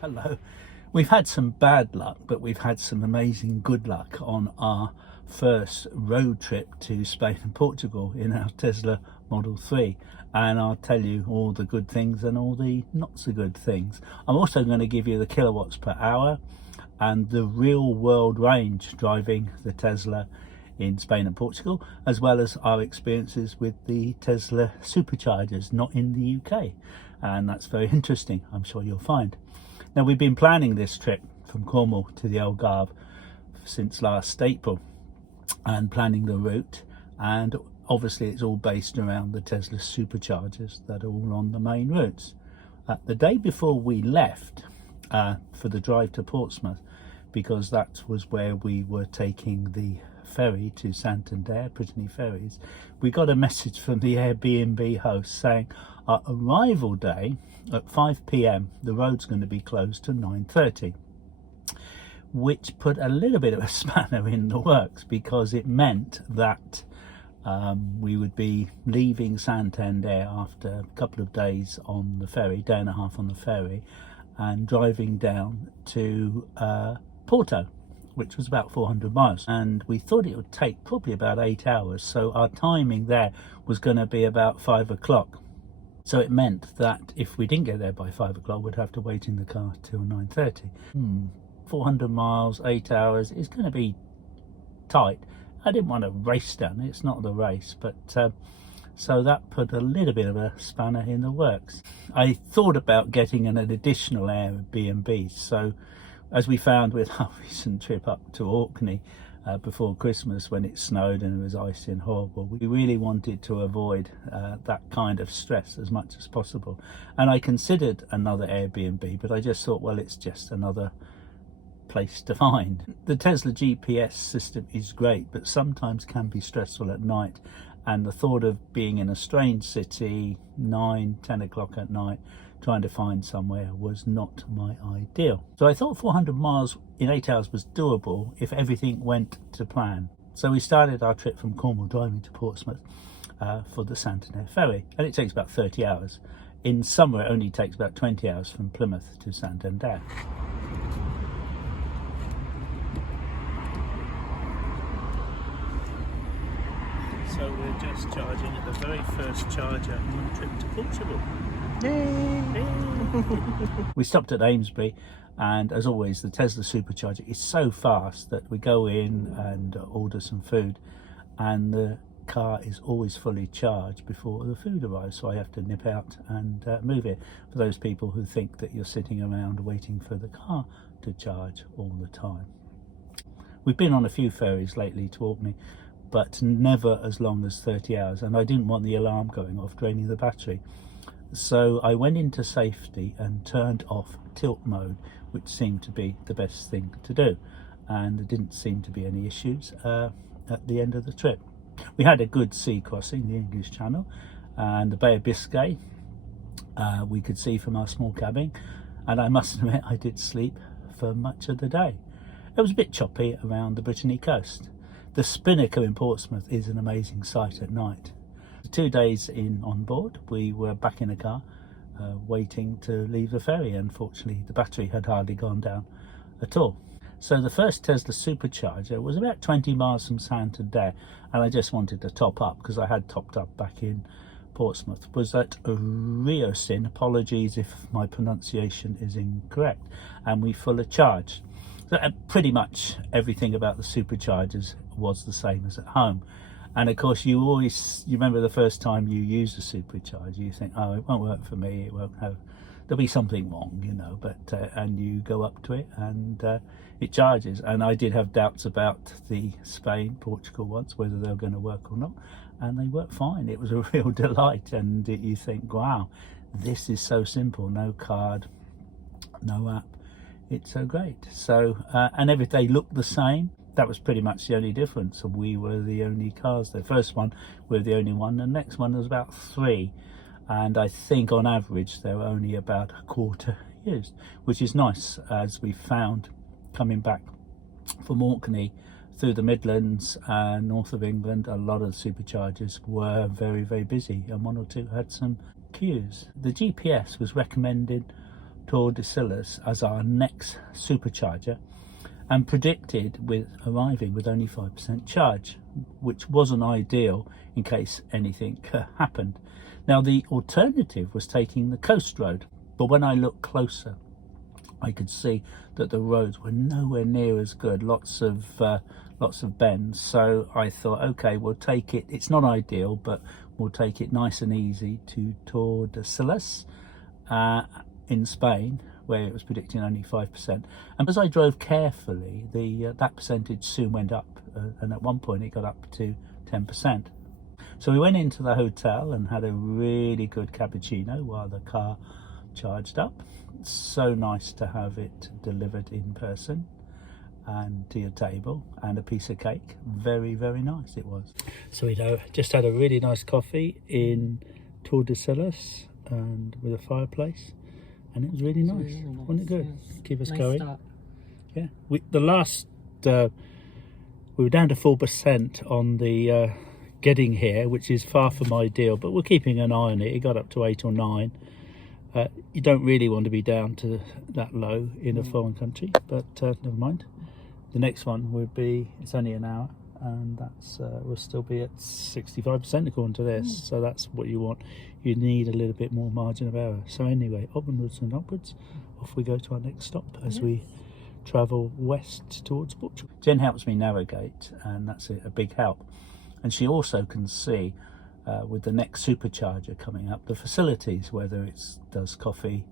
Hello. We've had some bad luck, but we've had some amazing good luck on our first road trip to Spain and Portugal in our Tesla Model 3. And I'll tell you all the good things and all the not so good things. I'm also going to give you the kilowatts per hour and the real world range driving the Tesla in Spain and Portugal, as well as our experiences with the Tesla superchargers, not in the UK. And that's very interesting, I'm sure you'll find. Now, we've been planning this trip from Cornwall to the Algarve since last April and planning the route, and obviously it's all based around the Tesla superchargers that are all on the main routes. The day before we left for the drive to Portsmouth, because that was where we were taking the ferry to Santander, Brittany Ferries, we got a message from the Airbnb host saying our arrival day at 5 p.m. the road's going to be closed to 9:30, which put a little bit of a spanner in the works, because it meant that we would be leaving Santander after a couple of days on the ferry, day and a half on the ferry, and driving down to Porto, which was about 400 miles, and we thought it would take probably about 8 hours, so our timing there was going to be about 5 o'clock. So it meant that if we didn't get there by 5 o'clock, we'd have to wait in the car till 9:30. 400 miles, 8 hours, is going to be tight. I didn't want to race down it, it's not the race, but so that put a little bit of a spanner in the works. I thought about getting an additional Airbnb, so as we found with our recent trip up to Orkney before Christmas, when it snowed and it was icy and horrible, we really wanted to avoid that kind of stress as much as possible. And I considered another Airbnb, but I just thought, well, it's just another place to find. The Tesla GPS system is great, but sometimes can be stressful at night, and the thought of being in a strange city 9-10 o'clock at night trying to find somewhere was not my ideal. So I thought 400 miles in 8 hours was doable if everything went to plan. So we started our trip from Cornwall driving to Portsmouth for the Santander ferry, and it takes about 30 hours. In summer it only takes about 20 hours from Plymouth to Santander. So we're just charging at the very first charger on the trip to Portugal. Yay! We stopped at Amesbury, and as always the Tesla supercharger is so fast that we go in and order some food, and the car is always fully charged before the food arrives, so I have to nip out and move it, for those people who think that you're sitting around waiting for the car to charge all the time. We've been on a few ferries lately to Orkney, but never as long as 30 hours, and I didn't want the alarm going off draining the battery. So I went into safety and turned off tilt mode, which seemed to be the best thing to do, and there didn't seem to be any issues at the end of the trip. We had a good sea crossing, the English Channel and the Bay of Biscay, we could see from our small cabin, and I must admit I did sleep for much of the day. It was a bit choppy around the Brittany coast. The Spinnaker in Portsmouth is an amazing sight at night. 2 days in on board, we were back in a car waiting to leave the ferry. Unfortunately, the battery had hardly gone down at all. So the first Tesla supercharger was about 20 miles from Santander, and I just wanted to top up because I had topped up back in Portsmouth. Was at Riosin, apologies if my pronunciation is incorrect, and we full charged. So pretty much everything about the superchargers was the same as at home. And of course, you remember the first time you use a supercharger, you think, oh, it won't work for me, it won't have, there'll be something wrong, you know, but and you go up to it and it charges. And I did have doubts about the Spain Portugal ones, whether they were going to work or not, and they worked fine. It was a real delight, and you think, wow, this is so simple, no card, no app, it's so great. So and every day looked the same. That was pretty much the only difference. We were the only cars. The first one, we were the only one. The next one was about 3. And I think on average, they were only about a quarter used, which is nice, as we found coming back from Orkney through the Midlands and north of England. A lot of the superchargers were very, very busy, and 1 or 2 had some queues. The GPS was recommended Tordesillas as our next supercharger, and predicted with arriving with only 5% charge, which wasn't ideal in case anything happened. Now the alternative was taking the coast road, but when I looked closer I could see that the roads were nowhere near as good, lots of bends. So I thought, okay, we'll take it, it's not ideal, but we'll take it nice and easy to Tordesillas in Spain, where it was predicting only 5%. And as I drove carefully, that percentage soon went up, and at one point it got up to 10%. So we went into the hotel and had a really good cappuccino while the car charged up. It's so nice to have it delivered in person and to your table, and a piece of cake. Very, very nice it was. So we just had a really nice coffee in Tordesillas and with a fireplace, and it was really nice. Really nice. Wasn't it good? Yes. Keep us nice going. Start. Yeah. We were down to 4% on the getting here, which is far from ideal, but we're keeping an eye on it. It got up to 8 or 9. You don't really want to be down to that low in a foreign country, but never mind. The next one would be, it's only an hour, and that's will still be at 65% according to this. So that's what you want. You need a little bit more margin of error. So anyway, onwards and upwards, off we go to our next stop as we travel west towards Portugal. Jen helps me navigate, and that's a big help. And she also can see with the next supercharger coming up, the facilities, whether it does coffee,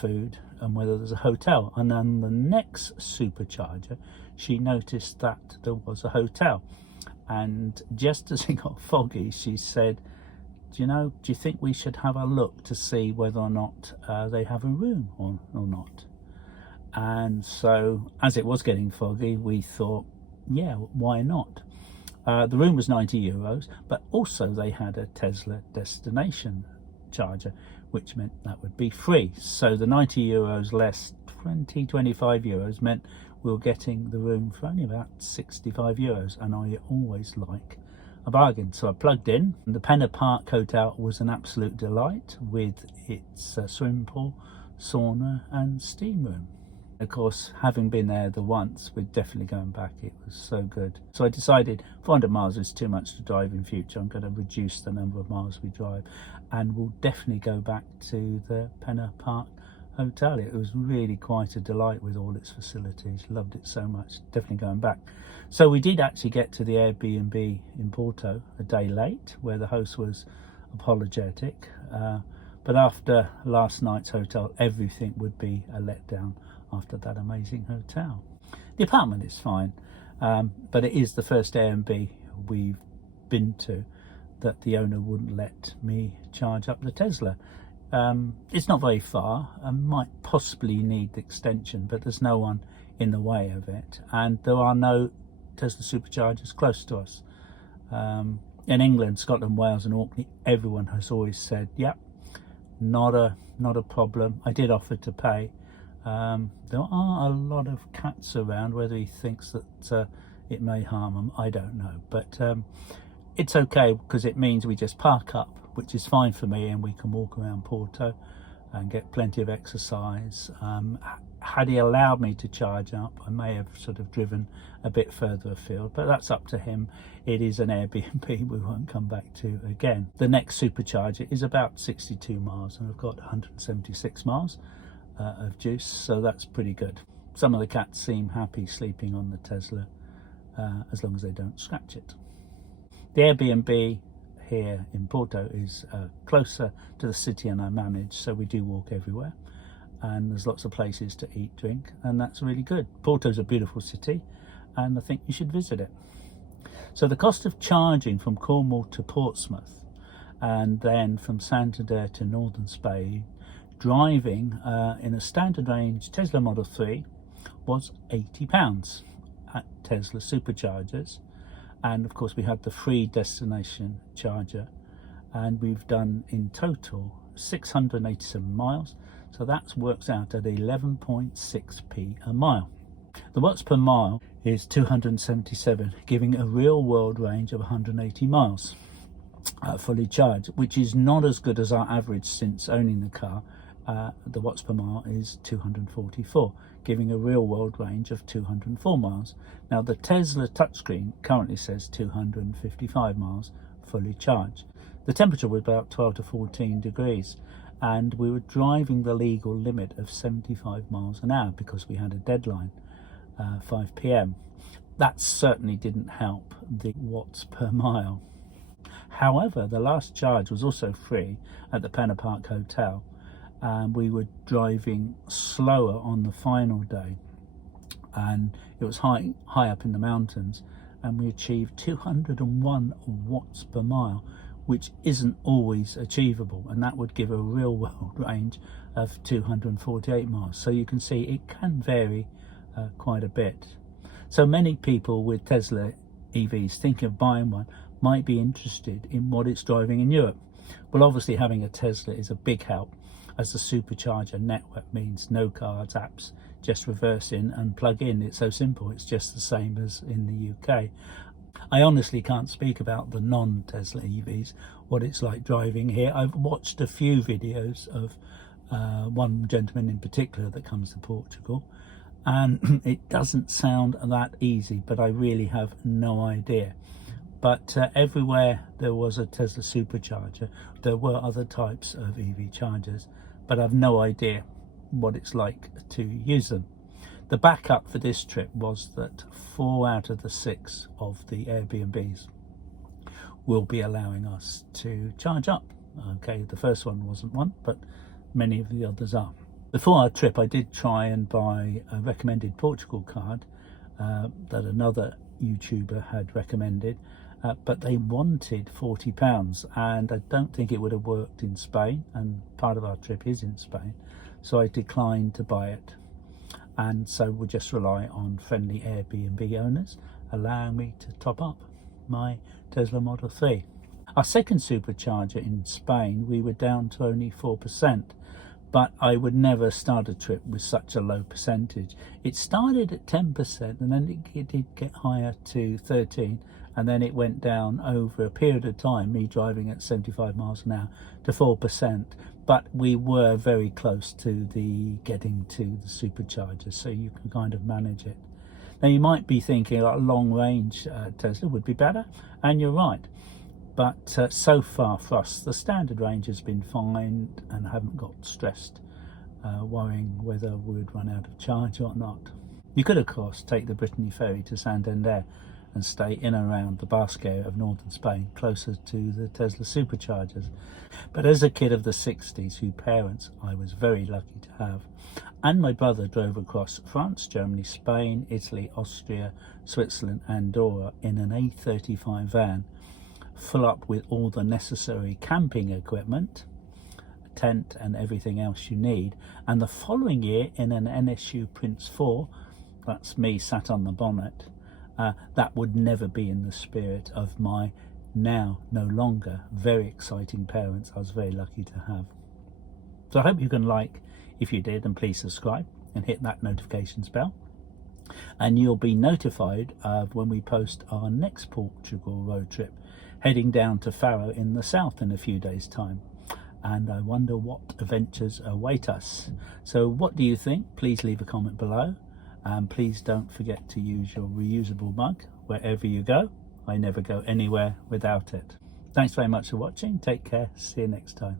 food, and whether there's a hotel. And then the next supercharger, she noticed that there was a hotel. And just as it got foggy, she said, do you think we should have a look to see whether or not they have a room or not? And so as it was getting foggy, we thought, yeah, why not? The room was €90, but also they had a Tesla destination charger, which meant that would be free. So the €90 less 25 euros meant we were getting the room for only about €65, and I always like a bargain. So I plugged in. The Penna Park Hotel was an absolute delight with its swimming pool, sauna and steam room. Of course, having been there the once, we're definitely going back. It was so good. So I decided 400 miles is too much to drive in future. I'm going to reduce the number of miles we drive, and we'll definitely go back to the Penna Park Hotel. It was really quite a delight with all its facilities. Loved it so much. Definitely going back. So we did actually get to the Airbnb in Porto a day late, where the host was apologetic. But after last night's hotel, everything would be a letdown after that amazing hotel. The apartment is fine, but it is the first Airbnb we've been to that the owner wouldn't let me charge up the Tesla. It's not very far, and might possibly need the extension, but there's no one in the way of it, and there are no Tesla superchargers close to us. In England, Scotland, Wales and Orkney, everyone has always said, yep, not a problem. I did offer to pay. There are a lot of cats around. Whether he thinks that it may harm them, I don't know, but it's okay, because it means we just park up, which is fine for me, and we can walk around Porto and get plenty of exercise. Had he allowed me to charge up, I may have sort of driven a bit further afield, but that's up to him. It is an Airbnb we won't come back to again. The next supercharger is about 62 miles, and I've got 176 miles of juice, so that's pretty good. Some of the cats seem happy sleeping on the Tesla, as long as they don't scratch it. The Airbnb here in Porto is closer to the city, and I manage, so we do walk everywhere, and there's lots of places to eat, drink, and that's really good. Porto's a beautiful city, and I think you should visit it. So the cost of charging from Cornwall to Portsmouth, and then from Santander to northern Spain, driving in a standard range Tesla Model 3 was £80 at Tesla superchargers. And of course we had the free destination charger, and we've done in total 687 miles, so that works out at 11.6p a mile. The watts per mile is 277, giving a real world range of 180 miles fully charged, which is not as good as our average since owning the car. the watts per mile is 244, giving a real world range of 204 miles. Now the Tesla touchscreen currently says 255 miles fully charged. The temperature was about 12 to 14 degrees, and we were driving the legal limit of 75 miles an hour because we had a deadline, 5 p.m. That certainly didn't help the watts per mile. However, the last charge was also free at the Penna Park Hotel, and we were driving slower on the final day, and it was high up in the mountains, and we achieved 201 watts per mile, which isn't always achievable, and that would give a real world range of 248 miles. So you can see it can vary quite a bit. So many people with Tesla EVs thinking of buying one might be interested in what it's driving in Europe. Well, obviously having a Tesla is a big help, as the supercharger network means no cards, apps, just reverse in and plug in. It's so simple, it's just the same as in the UK. I honestly can't speak about the non-Tesla EVs, what it's like driving here. I've watched a few videos of one gentleman in particular that comes to Portugal, and it doesn't sound that easy, but I really have no idea. But everywhere there was a Tesla supercharger, there were other types of EV chargers, but I've no idea what it's like to use them. The backup for this trip was that 4 out of the 6 of the Airbnbs will be allowing us to charge up. Okay, the first one wasn't one, but many of the others are. Before our trip, I did try and buy a recommended Portugal card that another YouTuber had recommended, but they wanted £40, and I don't think it would have worked in Spain, and part of our trip is in Spain, so I declined to buy it. And so we'll just rely on friendly Airbnb owners allowing me to top up my Tesla Model 3. Our second supercharger in Spain, we were down to only 4%, but I would never start a trip with such a low percentage. It started at 10% and then it did get higher to 13%, and then it went down over a period of time, me driving at 75 miles an hour, to 4%. But we were very close to getting to the supercharger, so you can kind of manage it. Now you might be thinking a long range Tesla would be better, and you're right. But so far for us, the standard range has been fine, and I haven't got stressed worrying whether we would run out of charge or not. You could of course take the Brittany ferry to Santander and stay in and around the Basque area of northern Spain, closer to the Tesla superchargers. But as a kid of the 60s, whose parents I was very lucky to have, and my brother drove across France, Germany, Spain, Italy, Austria, Switzerland, Andorra in an A35 van, full up with all the necessary camping equipment, a tent and everything else you need, and the following year in an NSU Prince 4, that's me sat on the bonnet, that would never be in the spirit of my now no longer very exciting parents I was very lucky to have. So I hope you can like if you did, and please subscribe and hit that notifications bell, and you'll be notified of when we post our next Portugal road trip, heading down to Faro in the south in a few days time, and I wonder what adventures await us. So what do you think? Please leave a comment below. And please don't forget to use your reusable mug wherever you go. I never go anywhere without it. Thanks very much for watching. Take care. See you next time.